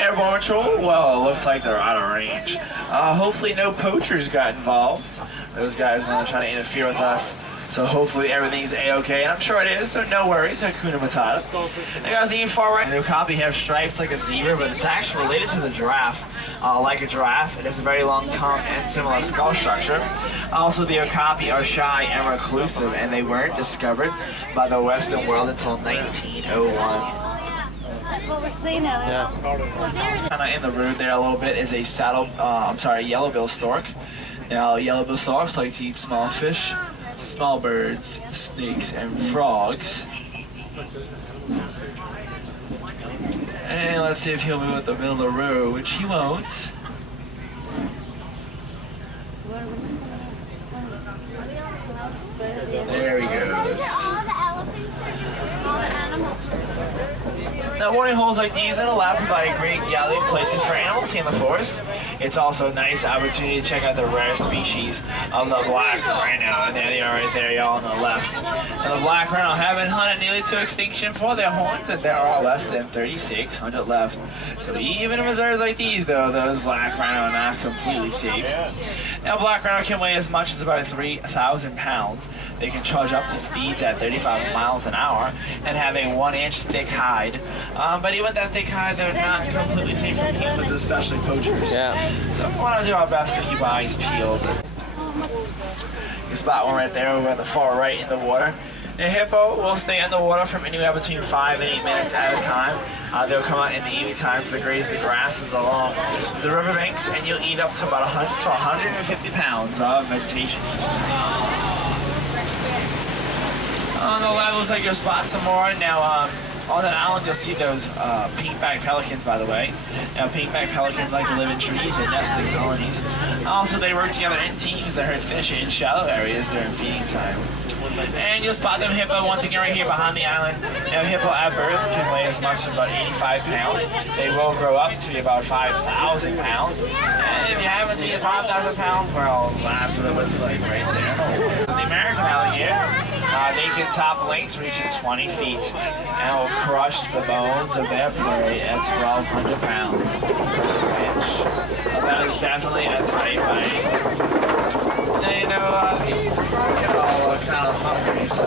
Airborne patrol, well, it looks like they're out of range. Hopefully no poachers got involved. Those guys want to try to interfere with us. So hopefully everything's a-okay, and I'm sure it is, so no worries, Hakuna Matata. The guys even far right, the okapi have stripes like a zebra, but it's actually related to the giraffe. Like a giraffe, it has a very long tongue and similar skull structure. Also, the okapi are shy and reclusive, and they weren't discovered by the Western world until 1901. That's what we're seeing out there. Kind of in the road there a little bit is a yellow-billed stork. Now, yellow-billed storks like to eat small fish, small birds, snakes, and frogs. And let's see if he'll move at the middle of the road, which he won't. There he goes. Now, watering holes like these in a lab provide great gathering places for animals in the forest. It's also a nice opportunity to check out the rare species of the black rhino. And there they are right there, y'all on the left. And the black rhino have been hunted nearly to extinction for their horns, and there are less than 3,600 left. So even in reserves like these, though, those black rhino are not completely safe. Now, black rhino can weigh as much as about 3,000 pounds. They can charge up to speeds at 35 miles an hour and have a 1-inch thick hide. But even that thick hide, they're not completely safe from humans, especially poachers. Yeah. So we want to do our best to keep our eyes peeled. You spot one right there over at the far right in the water. The hippo will stay in the water from anywhere between 5 and 8 minutes at a time. They'll come out in the evening times to graze the grasses along the riverbanks, and you'll eat up to about 100 to 150 pounds of vegetation each night. On the left, looks like you'll spot some more. Now, on that island, you'll see those pink-backed pelicans, by the way. Now, pink-backed pelicans like to live in trees and nest in colonies. Also, they work together in teams that herd fish in shallow areas during feeding time. And you'll spot them hippo once again right here behind the island. Now, hippo at birth can weigh as much as about 85 pounds. They will grow up to be about 5,000 pounds. And if you haven't seen 5,000 pounds, well, that's what it looks like right there. The American alligator. They can top lengths reaching 20 feet and will crush the bones of their prey at 1,200 pounds per square inch. That is definitely a tight bite. You know, these crocodiles are kind of hungry, so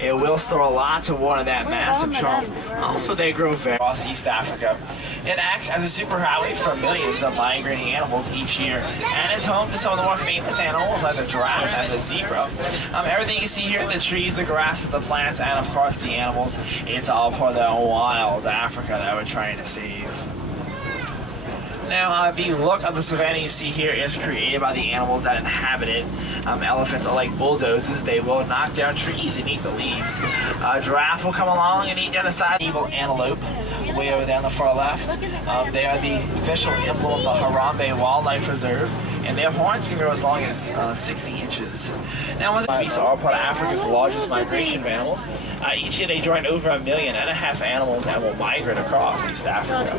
it will store a lot of water in that massive trunk. Also, they grow very across East Africa. It acts as a superhighway for millions of migrating animals each year, and is home to some of the more famous animals like the giraffe and the zebra. Everything you see here, the trees, the grasses, the plants, and of course the animals, it's all part of that wild Africa that we're trying to save. Now, the look of the savanna you see here is created by the animals that inhabit it. Elephants are like bulldozers. They will knock down trees and eat the leaves. Giraffe will come along and eat down the side. Evil antelope, way over there on the far left. They are the official emblem of the Harambe Wildlife Reserve, and their horns can grow as long as 60 inches. Now, these are part of Africa's largest migration of animals. Each year they join over 1.5 million animals and will migrate across East Africa.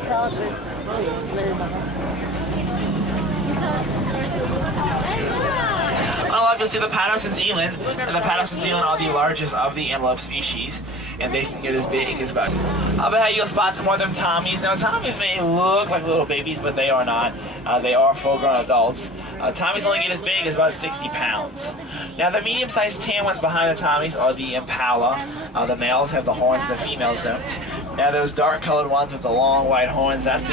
Unlike you'll see the paddocks in Zealand, and the paddocks in Zealand are the largest of the antelope species, and they can get as big as about. I'll bet you'll spot some more of them Tommies. Now, Tommies may look like little babies, but they are not. They are full-grown adults. Tommies only get as big as about 60 pounds. Now, the medium-sized tan ones behind the Tommies are the Impala. The males have the horns, the females don't. Now, those dark-colored ones with the long white horns, that's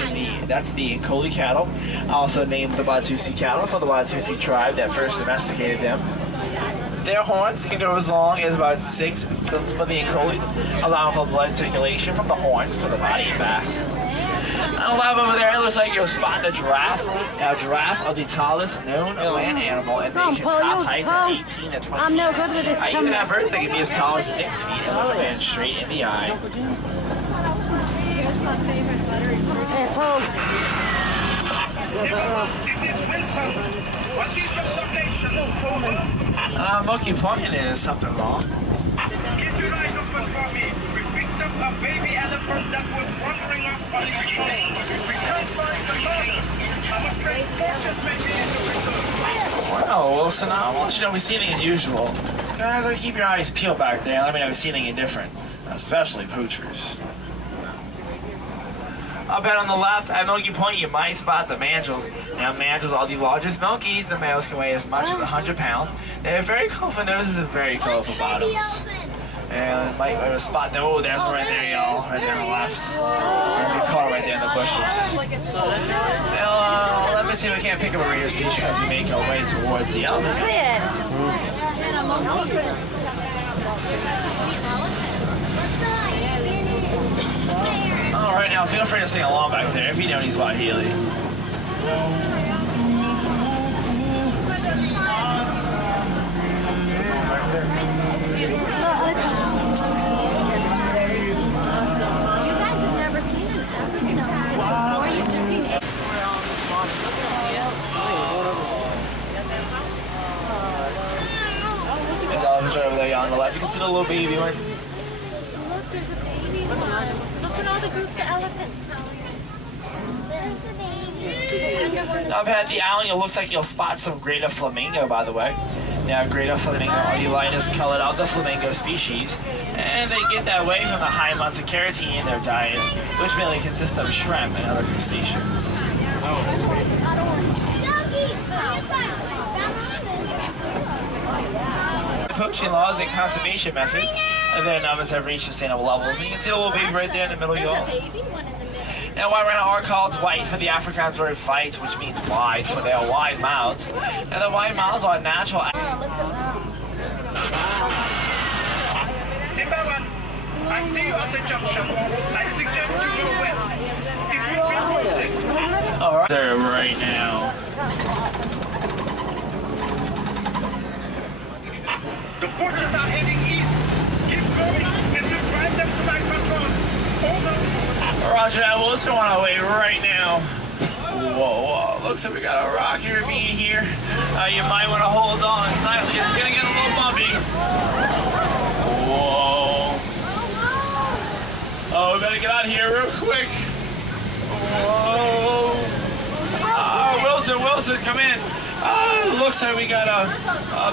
the Collie cattle, also named the Watusi cattle for the Watusi tribe that first domesticated them. Their horns can go as long as about 6 feet for the Collie, allowing for blood circulation from the horns to the body and back. On the left over there, it looks like you'll spot the giraffe. Now, giraffe are the tallest known land animal, and they can top heights of 18 to 20 feet. Even at birth, they can be as tall as 6 feet and look man straight in the eye. Monkey Point is something wrong. Get your eyes open for me. We picked up a baby elephant that was wandering off on its own. We can't find the mother. I'm afraid just maybe in the reserve. Well, Wilson, I want you to know we see anything unusual. So guys, keep your eyes peeled back there and let me know if you see anything different, especially poachers. Up ahead on the left at Milky Point, you might spot the mandrills. Now, mandrills are the largest monkeys. The males can weigh as much as 100 pounds. They have very colorful noses and very colorful bottoms. And you might be able to spot them. Oh, there's one right there, y'all. Right there on the left. There's a car right there in the bushes. Now, let me see if we can't pick up a radio station as we make our way towards the elephant. Alright, now feel free to sing along back there if you know any Swahili. There's elephants right over there on the left. You can see the little baby one. Look, there's a baby one. Look at all the groups of elephants, Tony. There's a baby. Up ahead the island, it looks like you'll spot some greater flamingo, by the way. Now, greater flamingo are the lightest colored of the flamingo species, and they get that way from the high amounts of keratin in their diet, which mainly consists of shrimp and other crustaceans. Poaching laws and conservation methods, and their numbers have reached sustainable levels. And you can see a little baby right there in the middle, y'all. Now, white rhino are called white for the Afrikaans word white, which means wide, for their wide mouths. And the wide mouths are natural. Simbawan, I see you at the junction. I suggest you go west. If you feel cruising. Alright, there right now. The forces are heading east. Keep going and you drive them to my patrol. Over. Roger that, Wilson, on our way right now. Whoa, looks like we got a rocky ravine here. You might want to hold on tightly. It's gonna get a little bumpy. Whoa. Oh, we better get out of here real quick. Whoa. Wilson, come in. Looks like we got a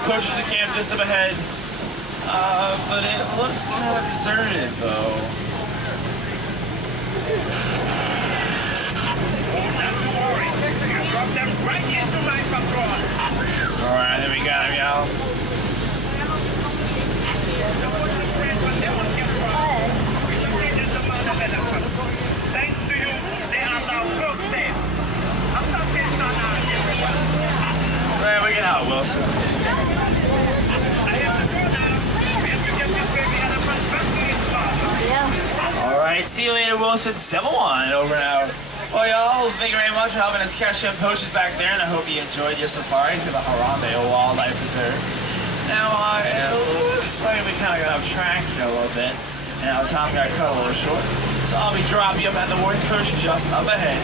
push to the camp just up ahead. But it looks kind of deserted, though. Drop them right into my patrol. Alright, there we got him, y'all. Thanks to you, they are now both safe. There we go, Wilson. I have to go now. We have to get this baby elephant back to his father. Alright, see you later, Wilson. 7-1, over and out. Well, y'all, thank you very much for helping us catch them poachers back there, and I hope you enjoyed your safari to the Harambe Wildlife Reserve. Now, it looks like we kind of got off track here a little bit, and our time got cut a little short. So I'll be dropping you up at the Woods Post just up ahead.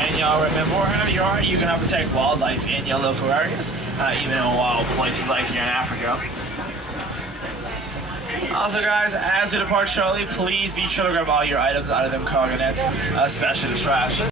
And y'all remember, wherever you are, you can help protect wildlife in your local areas, even in wild places like here in Africa. Also, guys, as we depart shortly, please be sure to grab all your items out of them cargo nets, especially the trash.